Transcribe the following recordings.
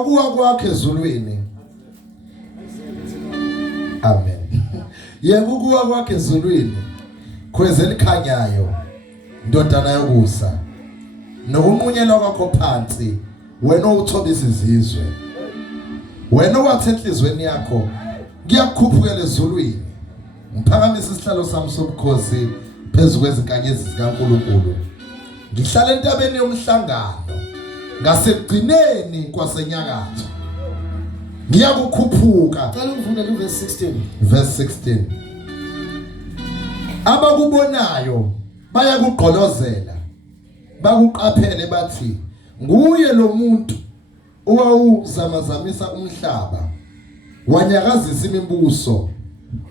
Ukuwa kwakhe ezulwini. Amen. Yebo ukuwa kwakhe ezulwini kweze likhanyayo ndodana yokusa. Nokunqunyelwa kwakho phansi wena uthobisa izizwe. Wena wathi enhlizweni yakho ngiyakukhuphukela ezulwini. Ngiphakamisa isihlalo sami sobukhosi phezulu kwezinkanyezi zikaNkulunkulu. Ngihlala entabeni yomhlangano ngasekugcineni kwasenyakatho. Ngiyakukhuphuka. Cela uvule verse 16. Verse 16. Abakubonayo bayakugqolozela. Bakuqaphele bathi nguye lo muntu owawuzamazamisa umhlaba. Wanyakazisa imibuso.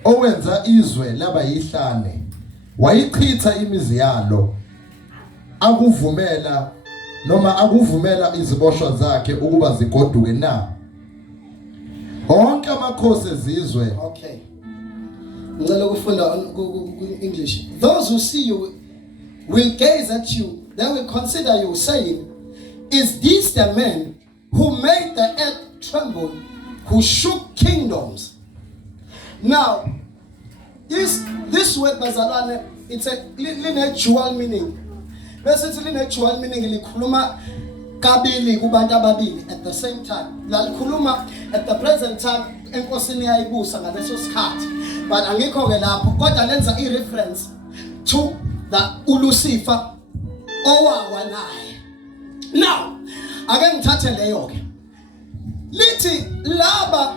Owenza izwe laba yihlane. Wayichitha imizi yalo. Akuvumela noma akuvumela iziboshwa zakhe ukuba zigoduke na. Onke amakhosi ezizwe. Okay. Ngicela ukufunda English. Those who see you will gaze at you. They will consider you, saying, "Is this the man who made the earth tremble, who shook kingdoms?" Now, this word bazalwane, it's a dual meaning. Bese line dual meaning likhuluma kabili kubantu ababili at the same time. Lalikhuluma at the present time enkosini yayibusa ngaleso sikhathi. But angikho ke lapho kodwa lenza i-reference to the uLucifer owawa naye. Now, ake ngithathe leyo ke. Lithi laba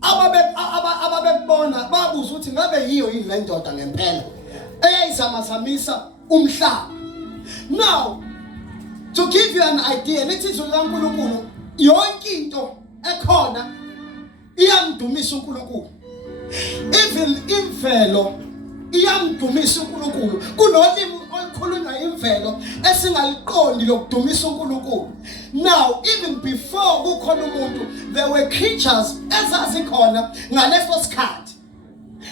ababekubona babuza ukuthi ngabe yiyo yini le ndoda ngempela eyayizamazamisa umhlaba. Now, to give you an idea, lithi izwi likaNkulunkulu yonke into ekhona iyamdumisa uNkulunkulu. Even imvelo iyamdumisa uNkulunkulu. Kunolimi olukhulunywa imvelo esingaliqondi lokudumisa uNkulunkulu. Now, even before kukhona umuntu, there were creatures ezazikhona ngaleso sikhathi.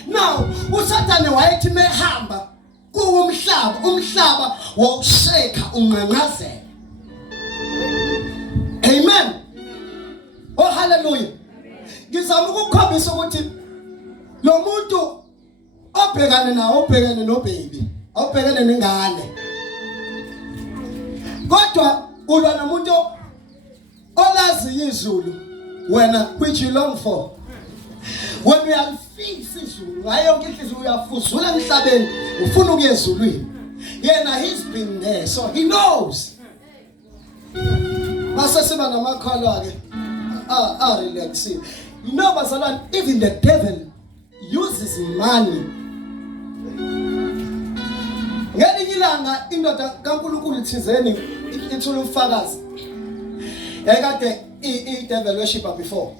Now, uSathane wayethi mehamba umhlaba wawusheka unqanqazela. Amen. Oh hallelujah. Ngizama ukukhombisa ukuthi lo muntu obhekane nawo obhekane nobaby, obhekane nengane. Kodwa ulwa nomuntu olazi izulu wena which you long for. When we are fixed izulu ngayo yonke inhliziyo uyafuzula emhlabeni ufuna ukuya ezulwini. Yena he's been there so he knows. Mase siba namakhala ke relaxing. You know bazalwane, even the devil uses money. Ngelinye ilanga indoda kaNkulunkulu thizeni ithula umfakazi. Yayikade i-devil worshipper before.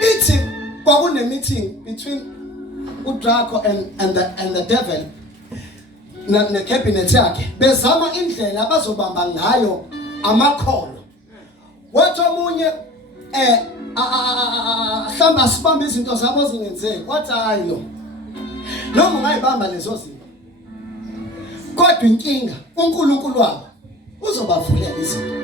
Ithi kwakune meeting between uDraco and the devil na cabinet yakhe. Bezama indlela abazobamba ngayo amakholo. Wathi omunye hlamba sibambe izinto zabo zingenzeki. Wathi hayi lo. Noma ungayibamba lezo zinto. Kodwa inkinga uNkulunkulu wabo uzobavulela izinto.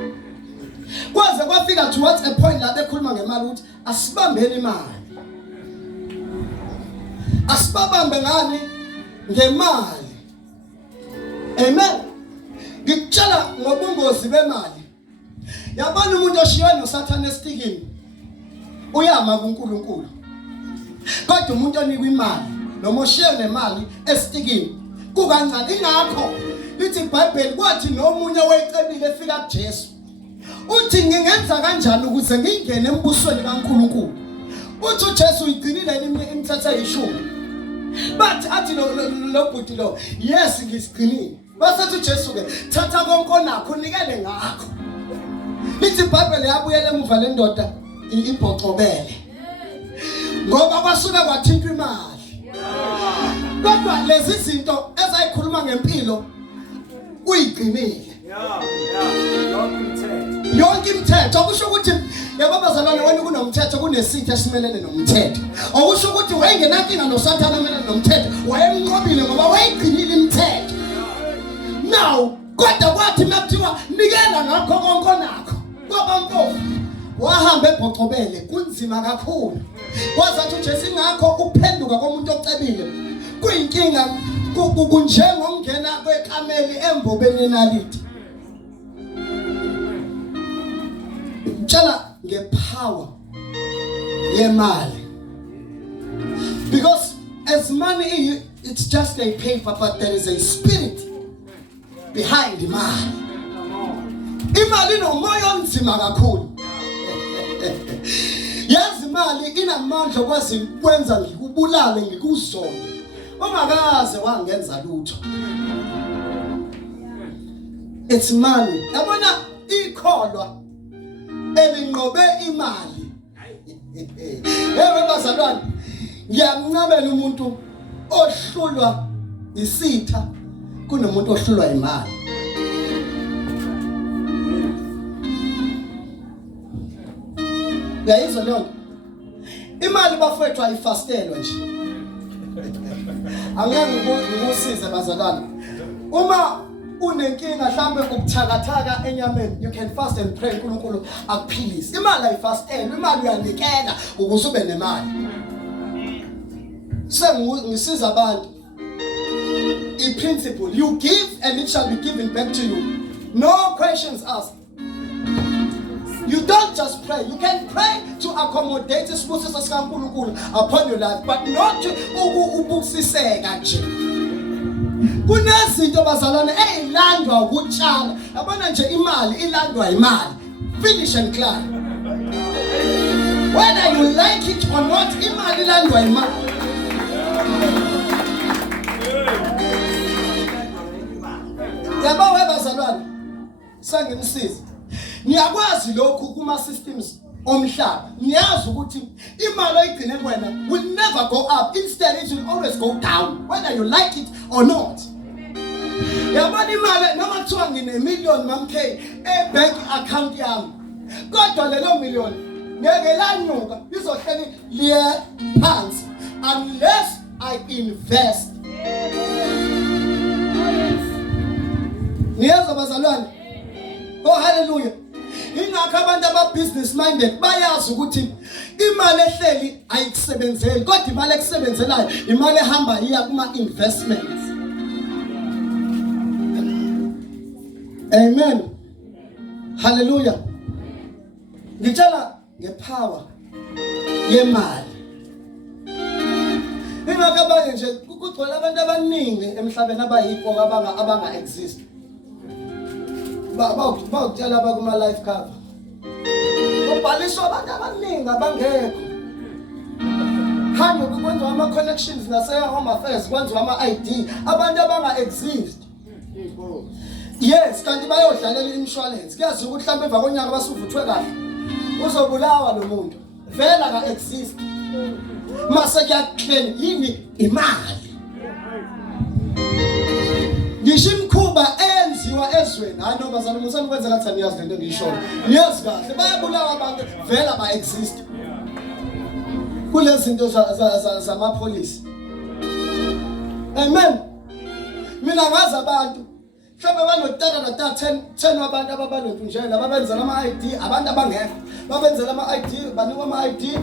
Kwaze kwafika towards a point la bekhuluma ngemali ukuthi asibambeni imali. Asibabambe ngani? Ngemali. Amen. Ngikutshela ngobungozi bemali. Yabona umuntu oshiya noSathane estikini uyama kuNkulunkulu. Kodwa umuntu onikwa imali noma oshiya nemali estikini kukancane. Ingakho lithi iBhayibheli kwathi nomunye wayecebile efika kuJesu. Uthi ngingenza kanjani ukuze ngingene embusweni kaNkulunkulu? Uthi uJesu uyigcinile imithetho eyishumi. But athi lo bhuti lo, yes ngisigcinile. Basethi uJesu ke thatha konke onakho unikele ngakho. Lithi iBhayibheli yabuyela emuva le ndoda ibhocobele. Ngoba kwasuka kwathintwa imali. Kodwa lezi zinto ezayikhuluma ngempilo uyigcinile. Yonke imithetho okusho ukuthi yabo bazalwane wena kunomthetho kunesitho esimelene nomthetho. Okusho ukuthi wayengenankinga noSathane emelene nomthetho, wayemnqobile ngoba wayigcinile imithetho. Now, kodwa kwathi makuthiwa nikela ngakho konke onakho. Ngoba mpofu wahamba ebhoxobele kunzima kakhulu kwazathi uJesu ingakho ukuphenduka komuntu ocebile kuyinkinga kunjengongena kwekameli embobeni enalithi tshela ngepower yemali because as money it's just a paper but there is a spirit behind imali imali inomoya onzima kakhulu yazi imali inamandla okwazi ukwenza ngikubulale ngikuzonde ongakaze wangenza lutho it's money yabona ikholwa elinqobe imali bazalwane ngiyamncabela umuntu ohlulwa isitha kunomuntu ohlulwa imali yayizwa lonke imali bafowethu ayifastelwa nje angeke ngikusize bazalwane uma unenkinga mhlambe ukuthakathaka enyameni you can fast and pray uNkulunkulu akuphilise imali ayifastelwa imali uyanikela ukuze ube nemali ngisiza abantu principle you give and it shall be given back to you no questions asked you don't just pray you can pray to accommodate isibusiso sikaNkulunkulu upon your life but not ubusiseka nje kunezinto bazalwane ezilandwa ukutshala yabona nje imali ilandwa imali finish and clear whether you like it or not imali ilandwa imali yaba webazalwane sangimsiza niyakwazi lokhu kuma systems omhlaba niyazi ukuthi imali oyigcine kuwena will never go up instead it will always go down whether you like it or not yabona imali noma kuthiwa ngine million mamk bank account yami kodwa lelo million ngeke lanyuka lizohleli liye phansi unless I invest niyazi bazalwane oh hallelujah ingakho abantu aba business minded bayazi ukuthi imali ehleli ayikusebenzeli kodwa imali ekusebenzelayo imali ehamba iya kuma investments amen hallelujah ngitshela ngepower yemali ingakho abanye nje kugcwele abantu abaningi emhlabeni abayipho abanga exist bawutshela bakuma life cover ubhaliswa abantu abaningi abangekho hanje kwenziwa ama connections nase home affairs kwenziwa ama ID abantu abanga exist yes kanti bayodlalela insurance kuyazi ukuthi mhlawumbe emva konyaka basuvuthwe kahle uzobulawa lo muntu vela ka exist mase kuyaclaim yini imali ngisho imkhuba enziwa ezweni hayi no bazalwane musani kwenza ngathi niyazi lento engiyishoyo niyazi kahle bayabulawa abantu vela ba exist kulezi zinto zamapolice amen mina ngazi abantu mhlawumbe banotata notata 10 abantu ababalontu nje laba benzela ama ID abantu abangekho babenzela ama ID banikwa ama ID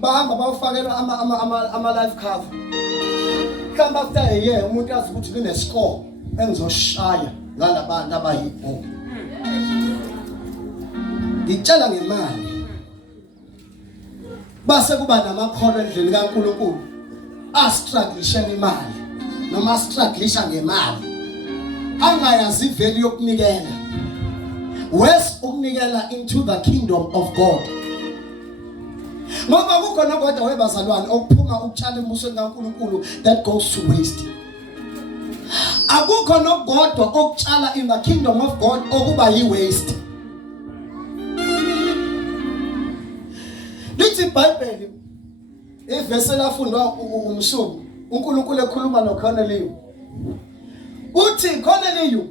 bahamba bayofakelwa ama life cover mhlawumbe after a year umuntu yazi ukuthi kune score engizoshaya ngalabantu abayipho ngitshela ngemali base kuba namakhono endlini kaNkulunkulu astruglisha imali noma astruglisha ngemali angayazi value yokunikela wes ukunikela into the kingdom of God ngoba kukhona kodwa webazalwane okuphuma ukutshala embusweni kaNkulunkulu that goes to waste akukho nokugodwa okutshala in the kingdom of God okuba yi waste lithi iBhayibheli ivesi lafundwa umshubi uNkulunkulu ekhuluma noCornelius uthi Cornelius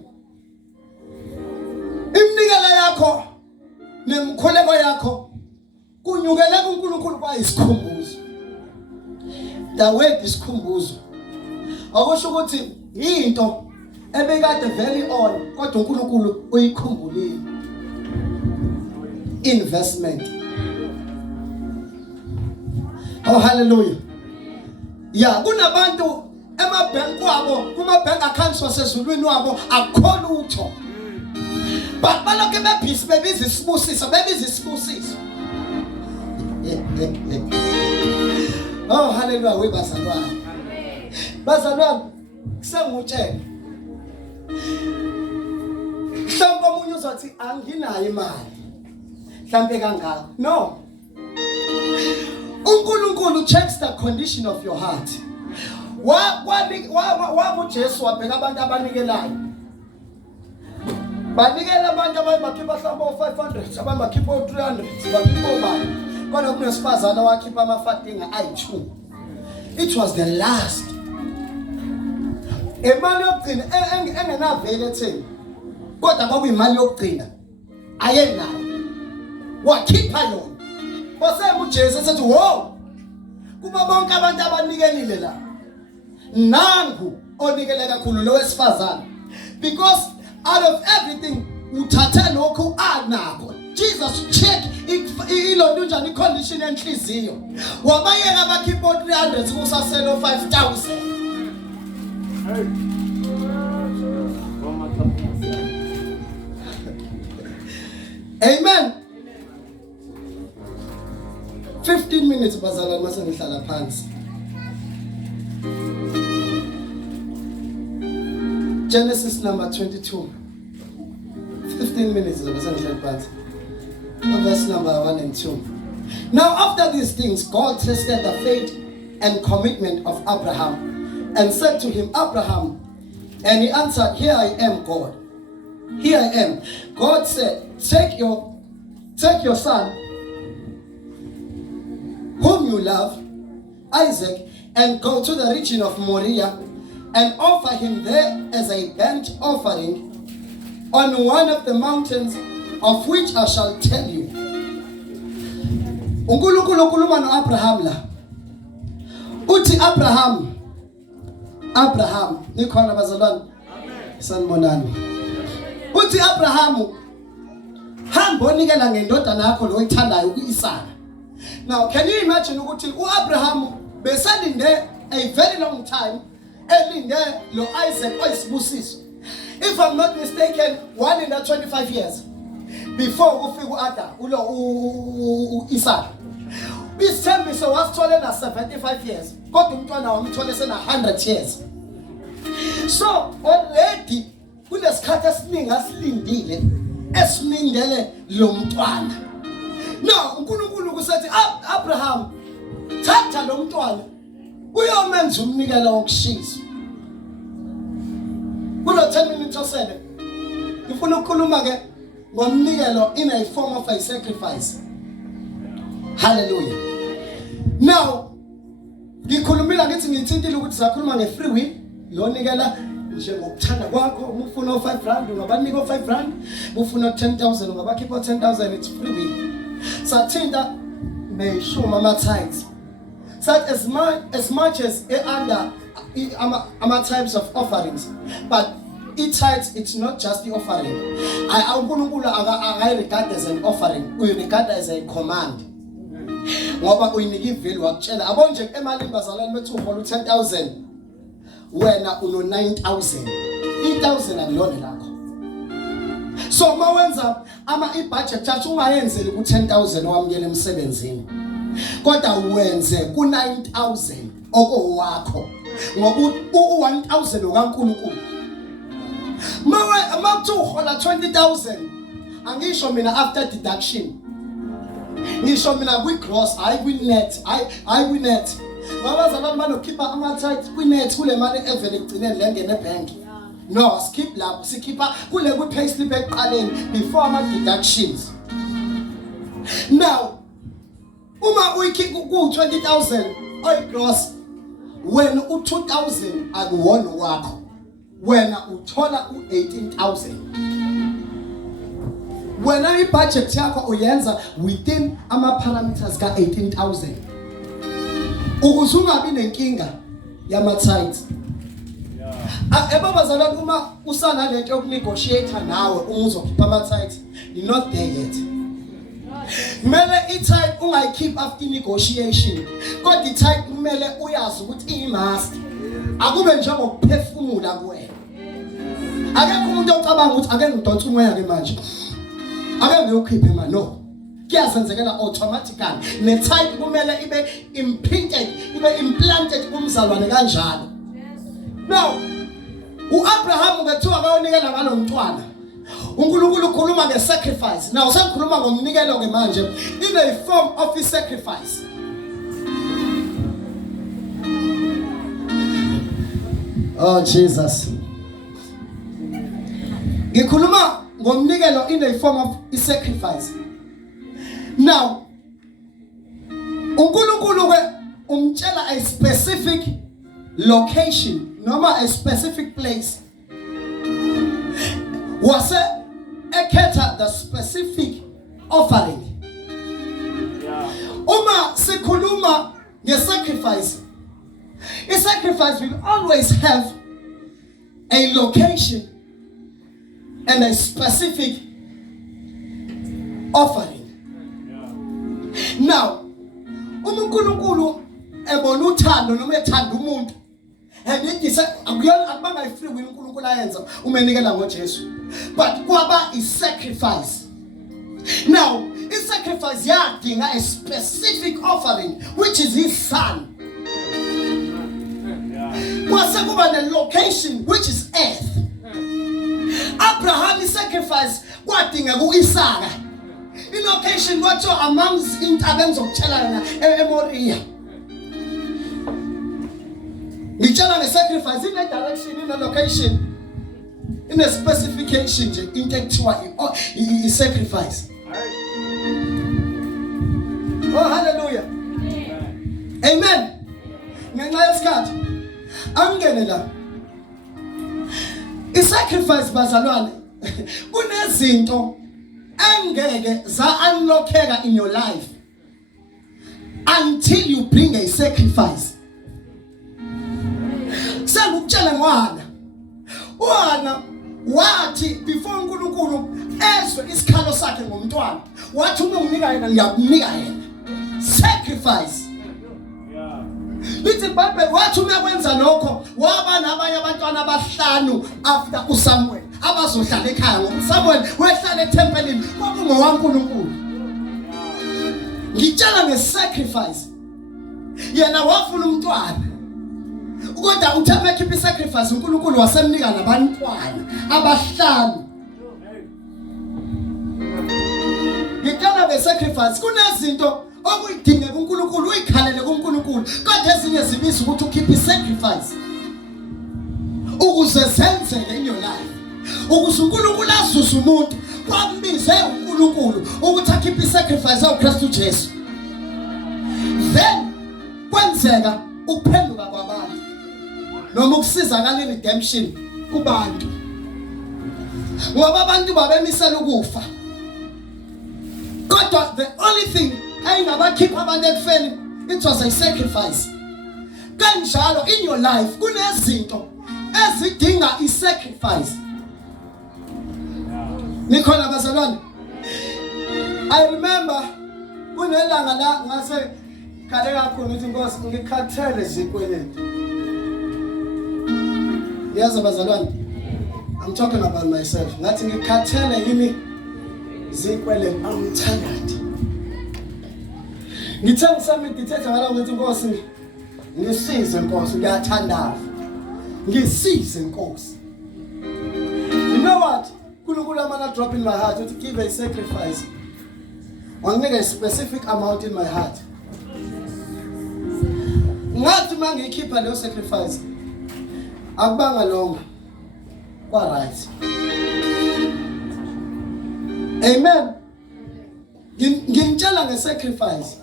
imnikelo yakho nemkhuleko yakho kunyukele kuNkulunkulu kwayisikhumbuzo the word isikhumbuzo akusho ukuthi into ebekade very on kodwa uNkulunkulu uyikhumbulile investment. Oh hallelujah. Yeah, kunabantu emabhenki wabo kuma-bank accounts wasezulwini wabo akukho lutho. But balokhe bebhisi bebiza isibusiso. Oh hallelujah, webazalwane. Bazalwane, kusengutshela. Mhlawumbe omunye uzothi anginayo imali. Mhlawumbe kangaka. No. uNkulunkulu checks the condition of your heart. Ujesu wabheka abantu abanikelayo. Banikela abantu abayibakhipha mhlawumbe o500, abayibakhipha o300, bakhipha obani. Kodwa kunesifazana wakhipha amafatinga ayi2. It was the last. Imali yokugcina engenavele etheni. Kodwa kwakuyimali yokugcina. Ayenayo. Wakhipha yona. Wasema uJesu esethi, "Wo! Kuba bonke abantu abanikelile la. Nangu onikele kakhulu lo wesifazana." Because out of everything uthathe lokho anakho. Jesus check ilonto njani condition enhliziyo. Wabayeka abakhipha o300 kusaselo 5000. Amen. 15 minutes bazalwane mase ngihlala phansi. Genesis number 22. 15 minutes mase ngihlala phansi. Verse number 1 and 2. Now after these things God tested the faith and commitment of Abraham and said to him, "Abraham," and he answered, "Here I am, God. Here I am." God said, Take your son whom you love, Isaac, and go to the region of Moriah and offer him there as a burnt offering on one of the mountains of which I shall tell you. uNkulunkulu ukhuluma noAbraham la. Uthi Abraham, nikhona bazalwane? Amen. Sanibonani. Uthi Abraham, hamba onikela ngendodana yakho lo oyithandayo uIsaka. Now, can you imagine ukuthi uAbraham besalinde a very long time elinde lo Isaac oyisibusiso? If I'm not mistaken, 125 years before kufika uAdam ulo Isaka. Isithembiso wasithole na 75 years. Kodwa umntwana wamthole sena 100 years. So, already kunesikhathi esiningi asilindile esimindele lo mntwana. No, uNkulunkulu kusethi Abraham, thatha lo mntwana uyomenza umnikelo wokushisa. Kulo 10 minutes osele ngifuna ukukhuluma ke ngomnikelo in a form of a sacrifice. Hallelujah. Now, ngikhulumile ngithi ngithintile ukuthi sizakhuluma nge-free will. Lonikela nje ngokuthanda kwakho. Ufuna u5 ungabanika u5, ufuna 10,000 ungabakhipha 10,000. It's free will. Sathinta neshuma ama-tithes. Such as much as under types of offerings, but tithes, it's not just the offering. I regard as an offering. We regard as a command. Ngoba uyinika ivelu wakutshela abonje emalini bazalwane bethu uhola 10,000 wena uno 9,000. 8,000 akulona lakho. So mawenza ibudget yakho ungayenzeli ku 10,000 owamukela emsebenzini. Kodwa uwenze ku 9,000 okowakho. Ngoba u1,000 okaNkulunkulu. Mawethu uhola 20,000. Angisho mina after deduction. Ngisho mina kwi-gross, hayi kwi-net. Babazalwane banokhipha ama-tithes kwi-net kule mali evele igcineni lengene ebhenki. No, skip lapho. Sikhipha kule kwi-payslip ekuqaleni before ama-deductions. Now, uma uyikhipha ku-20,000 oyi-gross, wena u2,000 akuwona wakho. Wena uthola u18,000. Wena ibudget yakho uyenza within ama-parameters ka18,000. Ukuze ungabi nenkinga yama-tithes. Ebabazalwane uma usana lento yokunegotiate nawe uzokhipha ama-tithes, you're not there yet. Kumele i-tithe ungayikhiphi after negotiation. Kodwa i-tithe kumele uyazi ukuthi i-must. Akube njengokuphefumula kuwena. Akekho umuntu ocabanga ukuthi ake ngidonsa umoya ke manje. Ake ngiyokhiphe manje no. Kuyasenzekela automatically. Ne-tithe kumele ibe imprinted, ibe implanted kumzalwane kanjalo. Now, uAbraham ngethiwa kayonikela ngalomntwana. uNkulunkulu ukhuluma ngesacrifice. Now usakhuluma ngomnikelo ke manje in a form of a sacrifice. Oh Jesus. Ngikhuluma ngomnikelo in a form of a sacrifice. Now uNkulunkulu ke umtshela a specific location noma a specific place. Was ekhetha the specific offering. Uma sikhuluma ngesacrifice. A sacrifice will always have a location and a specific offering. Now, uNkulunkulu ebona uthando noma ethanda umuntu. Andithi akuyona akubanga ifree will uNkulunkulu ayenza umenikela ngoJesu. But kwaba is sacrifice. Now, is sacrifice yadinga a specific offering which is his son. Kwase kuba the location which is earth. Abraham sacrifice kwadinga kuIsaka. In location kwatsho amongst intabeni zokutshelana eMoriya. Ngitshela ngesacrifice in a direction, in a location, in a specification nje into ekuthiwa i-sacrifice. Oh hallelujah. Amen. Ngenxa yesikhathi angene la. I-sacrifice bazalwane kunezinto engeke za unlockeka in your life until you bring a sacrifice. Sengukutshela ngwana wathi before uNkulunkulu ezwe isikhalo sakhe ngomntwana wathi uma unginika yena ngiyakunika yena sacrifice. Lithi iBhayibheli wathi uma kwenza lokho waba nabanye abantwana abahlanu after uSamuel abazohlala ekhaya ngoba uSamuel wehlala eTempelini kwakungowaNkulunkulu. Ngitshela ngesacrifice yena wafuna umntwana kodwa utheme keep sacrifice uNkulunkulu wasemnika nabantwana abahlanu. Ngicela ngesacrifice kunezinto okuyidingeka uNkulunkulu uyikhalele kuNkulunkulu kodwa ezinye zibiza ukuthi ukhiphe sacrifice ukuze zenzeke in your life. Ukuze uNkulunkulu azuze umuntu kwambize uNkulunkulu ukuthi akhiphe sacrifice uKristu Jesu. Then kwenzeka ukuphenduka kwabantu noma ukusizakala redemption kubantu. Ngoba abantu babemisela ukufa. Kodwa the only thing ayingabakhipha abantu ekufeni it was a sacrifice. Kanjalo in your life kunezinto ezidinga i-sacrifice. Nikhona bazalwane. I remember kunelanga la ngase khale kakhulu ukuthi Nkosi ngikhathele zikweletu. Yazi bazalwane, I'm talking about myself. Ngathi ngikhathele yini zikweletu I'm tired. Ngithe ngisami ngithetha ngala ukuthi Nkosi ngisize Nkosi ngiyathandaza. Ngisize Nkosi. You know what? uNkulunkulu amana drop in my heart to give a sacrifice. Wanginika a specific amount in my heart. Ngathi mangikhipha leyo sacrifice akubanga longa kwa right. Amen. Ngintshela ngesacrifice.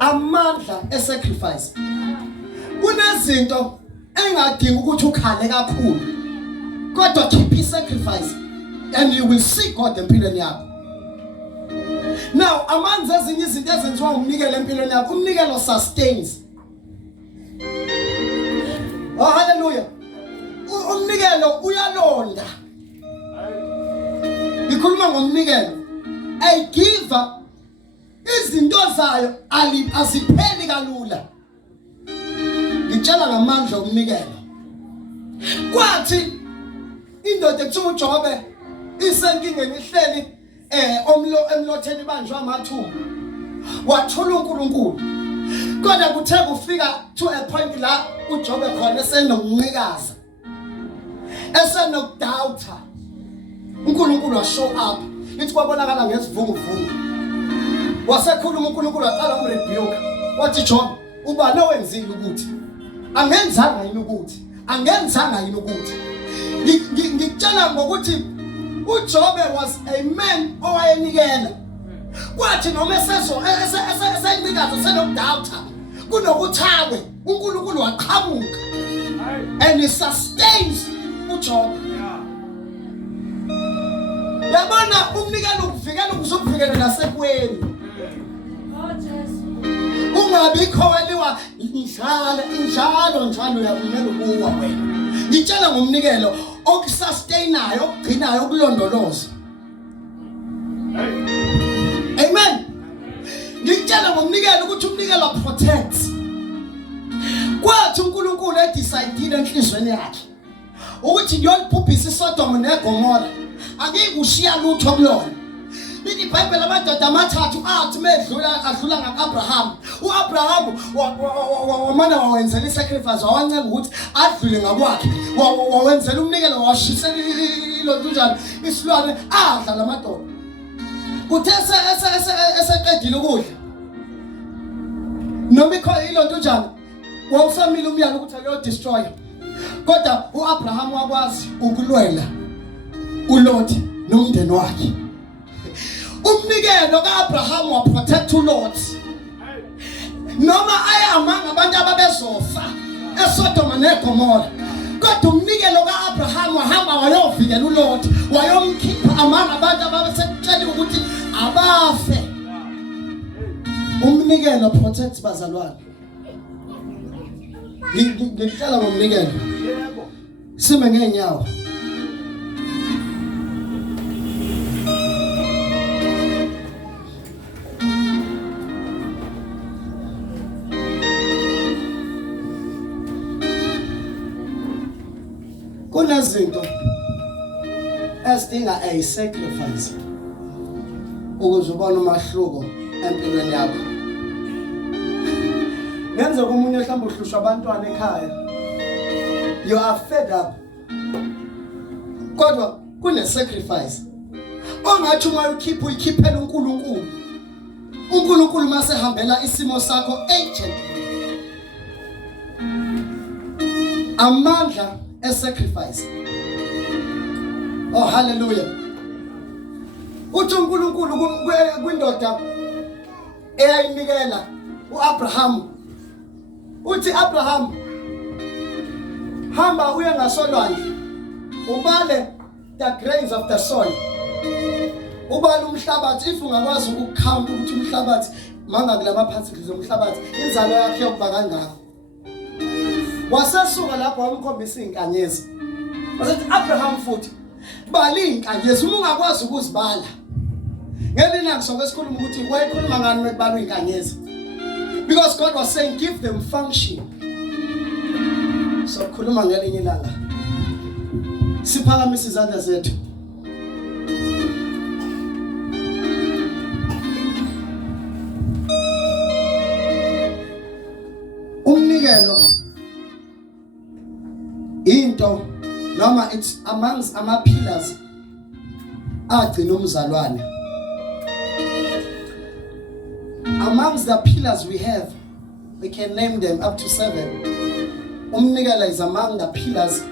Amandla esacrifice. Kunezinto engadingi ukuthi ukhale kakhulu. Kodwa keep sacrifice and you will see God empilweni yakho. Now amanzi ezinye izinto ezenziwa umnikelo empilweni yakho, umnikelo sustains. Oh hallelujah. Umnikelo uyalonda. Ngikhuluma ngomnikelo a giver izinto zayo azipheli kalula. Ngitshela ngamandla okunikela. Kwathi indoda ekuthiwa uJobe isenkingeni ihleli emlotheni banjwa amathumba. Wathula uNkulunkulu. Kodwa kuthe kufika to a point la uJobe khona esenokunqikaza. Esenokudoubt. uNkulunkulu wa show up. Ithi kwabonakala ngesivunguvungu. Wasekhuluma uNkulunkulu waqala umrebuke. Wathi Job, ubani owenzile ukuthi? Angenzanga yini ukuthi? Angenzanga yini ukuthi? Ngikutshela ngokuthi uJobe was a man owayenikela. Kwathi noma eseyincikaza senokudoubt kunokuthawe uNkulunkulu waqhamuka. And he sustains uJobe. Yabona umnikelo ukuvikela ukuzokuvikela nasekweni. Ungabi kholiwa njalo uyabumela ukuwa wena. Ngitshela ngomnikelo okusustainayo okugcinayo okulondoloza. Amen. Ngitshela ngomnikelo ukuthi umnikelo protects. Kwathi uNkulunkulu edecide enhlizweni yakhe ukuthi ngiyolibhubhisa iSodom neGomora. Angikushiya lutho kulona. Lithi iBhayibheli amadoda amathathu athi adlula ngakaAbraham. uAbraham wamana wawenzela isacrifice wawancenga ukuthi adlule ngakwakhe. Wawenzela umnikelo washisela ilondunjana isilwane adla lamadoda. Kuthe eseqedile ukudla. Noma ikho ilondunjana wawusamile umyalo ukuthi ayo destroy. Kodwa uAbraham wakwazi ukulwela uLot nomndeni wakhe. Umnikelo kaAbraham wa protect uLot. Noma ayamanga abantu ababezofa eSodom neGomora. Kodwa umnikelo kaAbraham wahamba wayovikela uLot, wayomkhipha amanga abantu ababesekutshela ukuthi abafe. Umnikelo protect bazalwane. Ngihlala ngomnikelo. Sime ngenyawo. Kunezinto esidinga a sacrifice ukuze ubone umahluko empilweni yakho. Ngenze komunye mhlawumbe uhlushwa abantwana ekhaya. You are fed up. Kodwa kune sacrifice. Ongathi uma uyikhiphela uNkulunkulu. uNkulunkulu mase hambela isimo sakho agent. Amandla sacrifice. Oh hallelujah. Uthi uNkulunkulu kwindoda eyayinikela uAbraham. Uthi Abraham, hamba uye ngasolwandle. Ubale the grains of the soil. Ubale umhlabathi if ungakwazi ukucount ukuthi umhlabathi manga kulama particles omhlabathi inzalo yakhe yokuba kangaka. Wasesuka lapho wamkhombisa izinkanyezi. Wasethi Abraham futhi bala izinkanyezi uma ungakwazi ukuzibala. Ngelina kusoke sikhuluma ukuthi wayekhuluma ngani mekubala izinkanyezi. Because God was saying give them function. So khuluma ngelinye ilanga. Siphakamisa izandla zethu. Umnikelo into noma it's amongst ama pillars agcina umzalwane. Amongst the pillars we have, we can name them up to 7. Umnikelo is among the pillars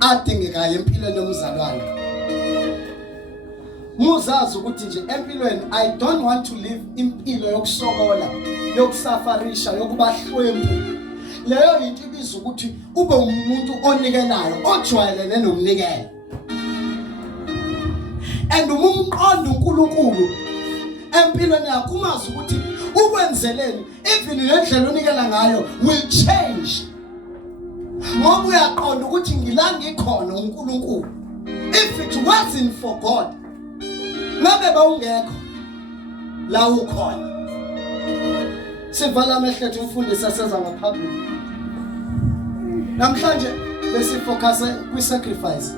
adingekayo empilweni yomzalwane. Muzazi ukuthi nje empilweni I don't want to live impilo yokusokola, yokusafarisha, yokubahlwempu. Leyo into ibiza ukuthi ube umuntu onikelayo, ojwayelene nomnikelo. And umqondo uNkulunkulu empilweni yakho umazi ukuthi ukwenzeleni even nendlela onikela ngayo will change. Ngoba uyaqonda ukuthi ngila ngikhona uNkulunkulu. If it wasn't for God, ngabe bawungekho la ukhona sivala amehlo ethu umfundisi aseza ngaphambili namhlanje besifocus kwi sacrifice